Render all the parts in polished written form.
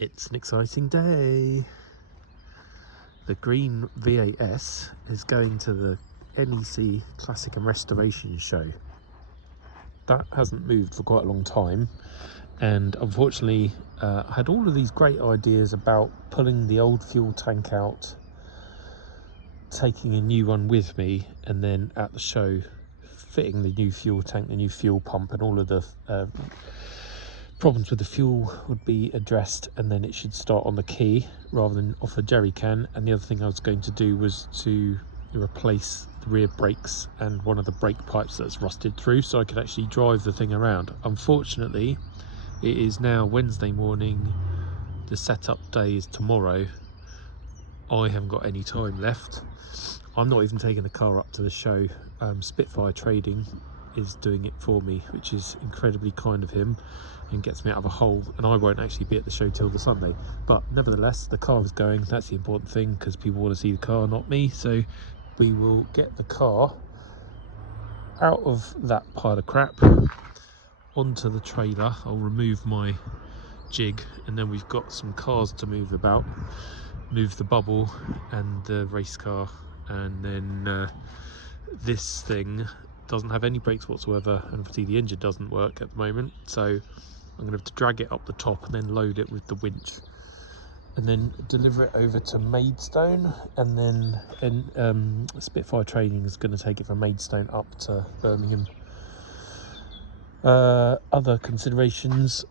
It's an exciting day. The green V8-S is going to the NEC Classic and Restoration show. That hasn't moved for quite a long time, and unfortunately I had all of these great ideas about pulling the old fuel tank out, taking a new one with me, and then at the show fitting the new fuel tank, the new fuel pump, and all of the problems with the fuel would be addressed, and then it should start on the key rather than off a jerry can. And the other thing I was going to do was to replace the rear brakes and one of the brake pipes that's rusted through, so I could actually drive the thing around. Unfortunately, it is now Wednesday morning, the setup day is tomorrow. I haven't got any time left. I'm not even taking the car up to the show. Spitfire Trading is doing it for me, which is incredibly kind of him and gets me out of a hole, and I won't actually be at the show till the Sunday. But nevertheless, the car is going. That's the important thing, because people want to see the car, not me. So we will get the car out of that pile of crap onto the trailer. I'll remove my jig, and then we've got some cars to move about. Move the bubble and the race car, and then this thing doesn't have any brakes whatsoever, and obviously the engine doesn't work at the moment, so I'm going to have to drag it up the top and then load it with the winch and then deliver it over to Maidstone, and then Spitfire Trading is going to take it from Maidstone up to Birmingham. Other considerations: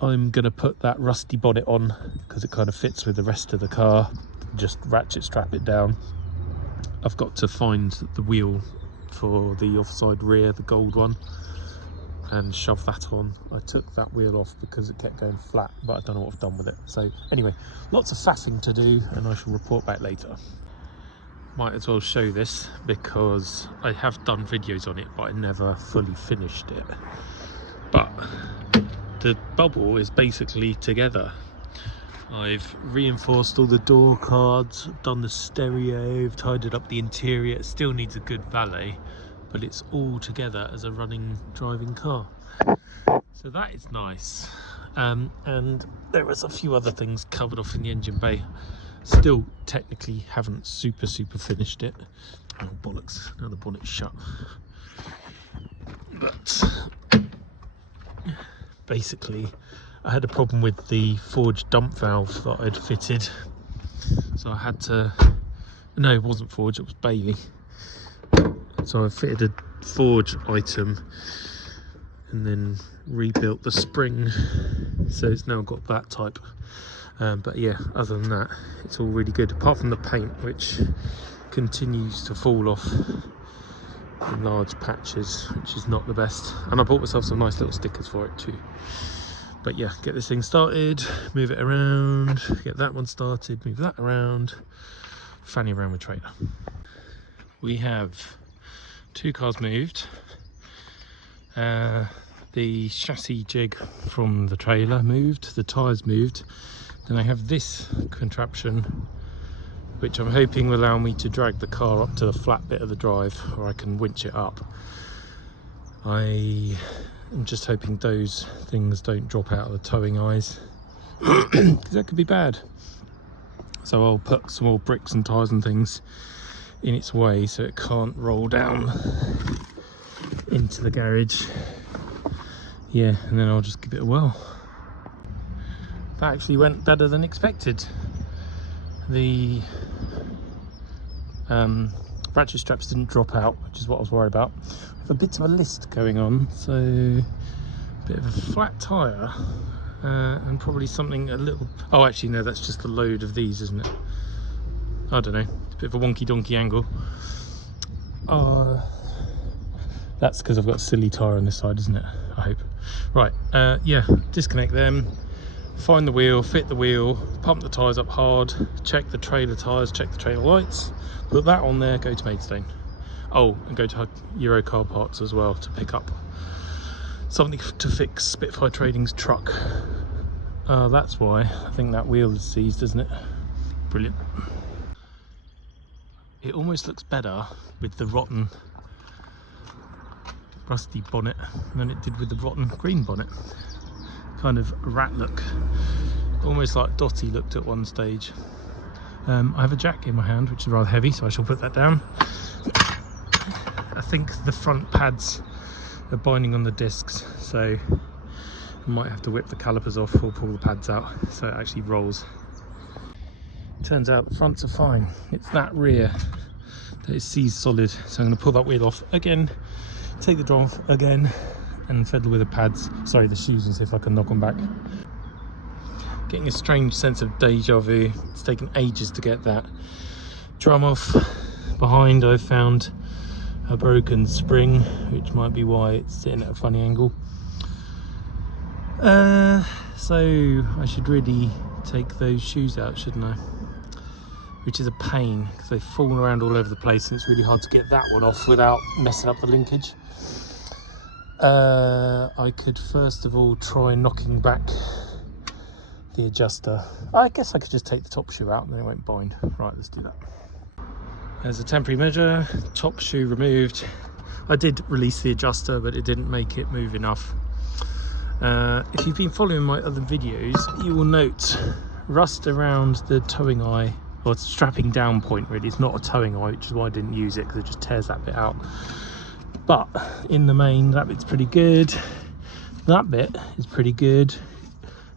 I'm going to put that rusty bonnet on because it kind of fits with the rest of the car. Just ratchet strap it down. I've got to find the wheel for the offside rear, the gold one, and shove that on. I took that wheel off because it kept going flat, but I don't know what I've done with it. So anyway, lots of faffing to do, and I shall report back later. Might as well show this because I have done videos on it, but I never fully finished it. But the bubble is basically together. I've reinforced all the door cards, done the stereo, tidied up the interior. It still needs a good valet, but it's all together as a running driving car. So that is nice. And there was a few other things covered off in the engine bay. Still technically haven't super finished it. Oh bollocks, now the bonnet's shut. But basically I had a problem with the forged dump valve that I'd fitted, so I had to, no, it wasn't forged, it was Bailey. So I fitted a forge item and then rebuilt the spring, so it's now got that type. But yeah, other than that, it's all really good, apart from the paint, which continues to fall off in large patches, which is not the best. And I bought myself some nice little stickers for it too. But yeah, get this thing started, move it around, get that one started, move that around, fanny around with trailer. We have two cars moved. The chassis jig from the trailer moved, the tyres moved. Then I have this contraption, which I'm hoping will allow me to drag the car up to the flat bit of the drive, or I can winch it up. I'm just hoping those things don't drop out of the towing eyes, because that could be bad. So I'll put some more bricks and tyres and things in its way so it can't roll down into the garage. Yeah, and then I'll just give it a whirl. That actually went better than expected. The ratchet straps didn't drop out, which is what I was worried about. I have a bit of a list going on, so a bit of a flat tyre, and probably something a little, oh actually no, that's just the load of these, isn't it? I don't know, it's a bit of a wonky donkey angle. That's because I've got a silly tyre on this side, isn't it? I hope. Right, yeah, disconnect them, find the wheel, fit the wheel, pump the tyres up hard, check the trailer tyres, check the trailer lights, put that on there, go to Maidstone. Oh, and go to Euro Car Parts as well to pick up something to fix Spitfire Trading's truck. That's why I think that wheel is seized, isn't it? Brilliant. It almost looks better with the rotten rusty bonnet than it did with the rotten green bonnet. Kind of rat look. almost like Dotty looked at one stage. I have a jack in my hand, which is rather heavy, so I shall put that down. I think the front pads are binding on the discs, so I might have to whip the calipers off or pull the pads out so it actually rolls. Turns out the fronts are fine. It's that rear that is seized solid, so I'm going to pull that wheel off again, take the drum off again, and fiddle with the pads, sorry, the shoes, and see if I can knock them back. Getting a strange sense of deja vu. It's taken ages to get that drum off. Behind I've found a broken spring, which might be why it's sitting at a funny angle. So I should really take those shoes out, shouldn't I? Which is a pain because they've fallen around all over the place and it's really hard to get that one off without messing up the linkage. I could first of all try knocking back the adjuster. I guess I could just take the top shoe out and then it won't bind. Right, let's do that. There's a temporary measure, top shoe removed. I did release the adjuster, but it didn't make it move enough. If you've been following my other videos, you will note rust around the towing eye, or strapping down point really. It's not a towing eye, which is why I didn't use it, because it just tears that bit out. But in the main, that bit's pretty good. That bit is pretty good.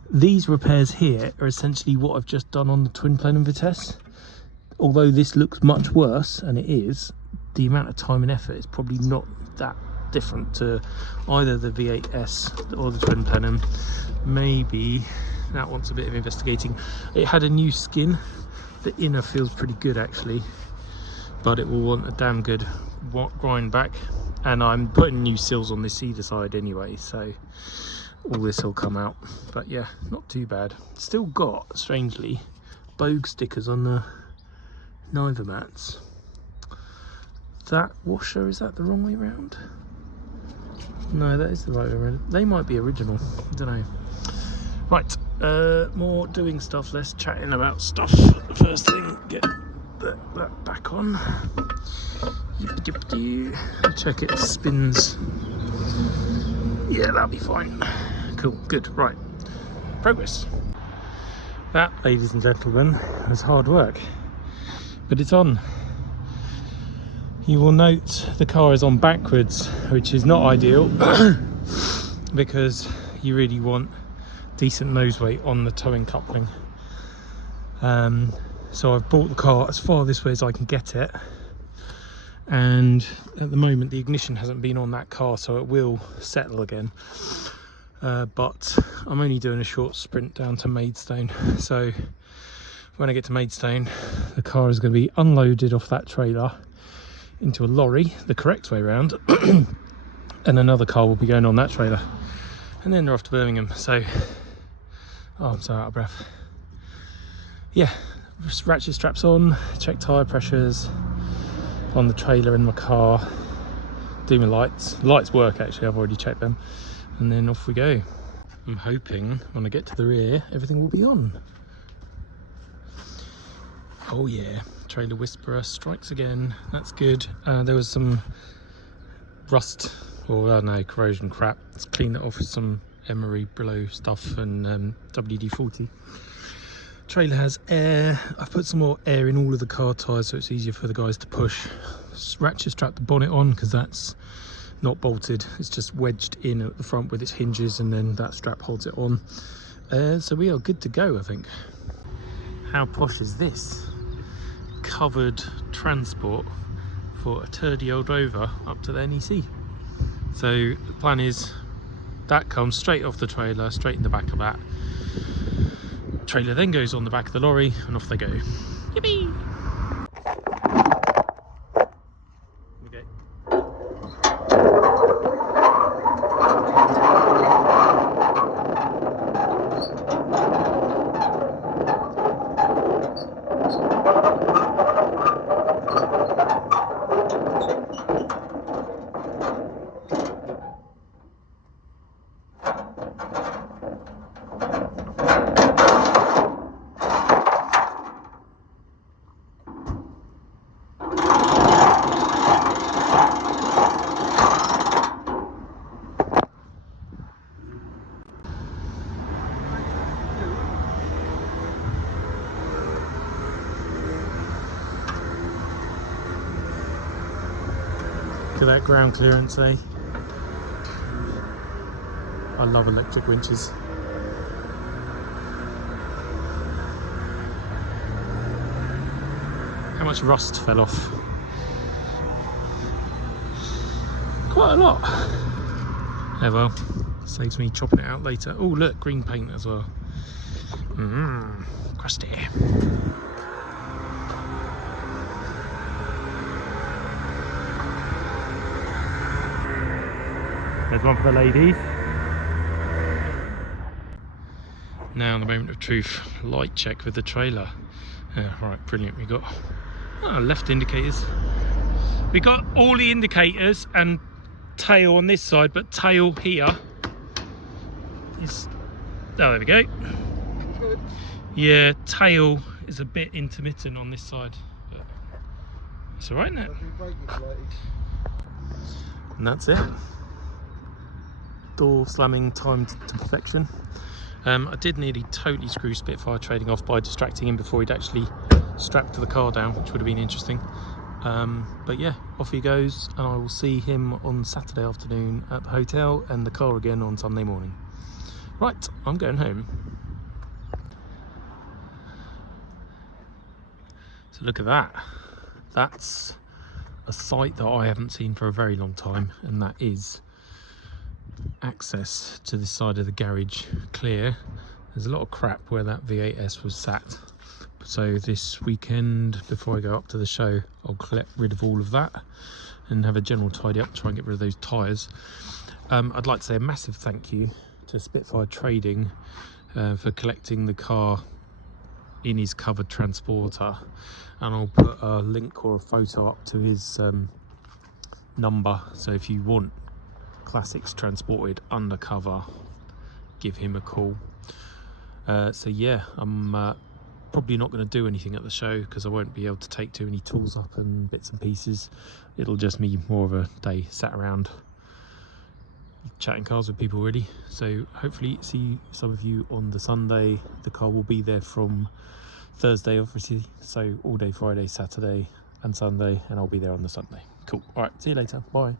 These repairs here are essentially what I've just done on the twin plenum Vitesse. Although this looks much worse, and it is, the amount of time and effort is probably not that different to either the V8-S or the twin plenum. Maybe that wants a bit of investigating. It had a new skin. The inner feels pretty good actually, but it will want a damn good grind back. And I'm putting new sills on this either side anyway, so all this will come out. But yeah, not too bad. Still got, strangely, Bogue stickers on the Niver mats. That washer, is that the wrong way around? No, that is the right way around. They might be original, I don't know. Right, more doing stuff, less chatting about stuff. First thing, get that back on. Check it spins. Yeah, that'll be fine. Cool, good, right. Progress. That, ladies and gentlemen, was hard work, but it's on. You will note the car is on backwards, which is not ideal because you really want decent nose weight on the towing coupling. So I've brought the car as far this way as I can get it, and at the moment the ignition hasn't been on that car, so it will settle again. But I'm only doing a short sprint down to Maidstone, so when I get to Maidstone the car is going to be unloaded off that trailer into a lorry the correct way around and another car will be going on that trailer, and then they're off to Birmingham. So I'm so out of breath. Yeah, ratchet straps on, check tyre pressures on the trailer in my car, do my lights. The lights work actually, I've already checked them, and then off we go. I'm hoping when I get to the rear everything will be on. Oh yeah, trailer whisperer strikes again, that's good. There was some rust, or I don't know, corrosion crap. Let's clean that off with some emery Brillo stuff and WD-40. Trailer has air. I've put some more air in all of the car tyres so it's easier for the guys to push. Ratchet strap the bonnet on because that's not bolted, it's just wedged in at the front with its hinges, and then that strap holds it on. So we are good to go, I think. How posh is this? Covered transport for a turdy old Rover up to the NEC. So the plan is that comes straight off the trailer, straight in the back of that. Trailer then goes on the back of the lorry and off they go. Yippee! Okay. at that ground clearance, eh? I love electric winches. How much rust fell off? Quite a lot. Oh well, saves me chopping it out later. Oh look, green paint as well. Crusty. There's one for the ladies. Now, the moment of truth, light check with the trailer. Right, brilliant. We got left indicators. We got all the indicators and tail on this side, but tail here is. Oh, there we go. Good. Yeah, tail is a bit intermittent on this side, but it's all right now. And that's it. Door slamming timed to perfection. I did nearly totally screw Spitfire Trading off by distracting him before he'd actually strapped the car down, which would have been interesting. But yeah, off he goes, and I will see him on Saturday afternoon at the hotel and the car again on Sunday morning. Right, I'm going home. So look at that. That's a sight that I haven't seen for a very long time, and that is access to this side of the garage clear. There's a lot of crap where that V8-S was sat, so this weekend before I go up to the show I'll collect rid of all of that and have a general tidy up, try and get rid of those tyres. I'd like to say a massive thank you to Spitfire Trading for collecting the car in his covered transporter, and I'll put a link or a photo up to his number, so if you want classics transported undercover, give him a call. So yeah, I'm probably not going to do anything at the show because I won't be able to take too many tools up and bits and pieces. It'll just be more of a day sat around chatting cars with people really. So hopefully see some of you on the Sunday. The car will be there from Thursday obviously, so all day Friday, Saturday and Sunday, and I'll be there on the Sunday. Cool. All right, see you later. Bye.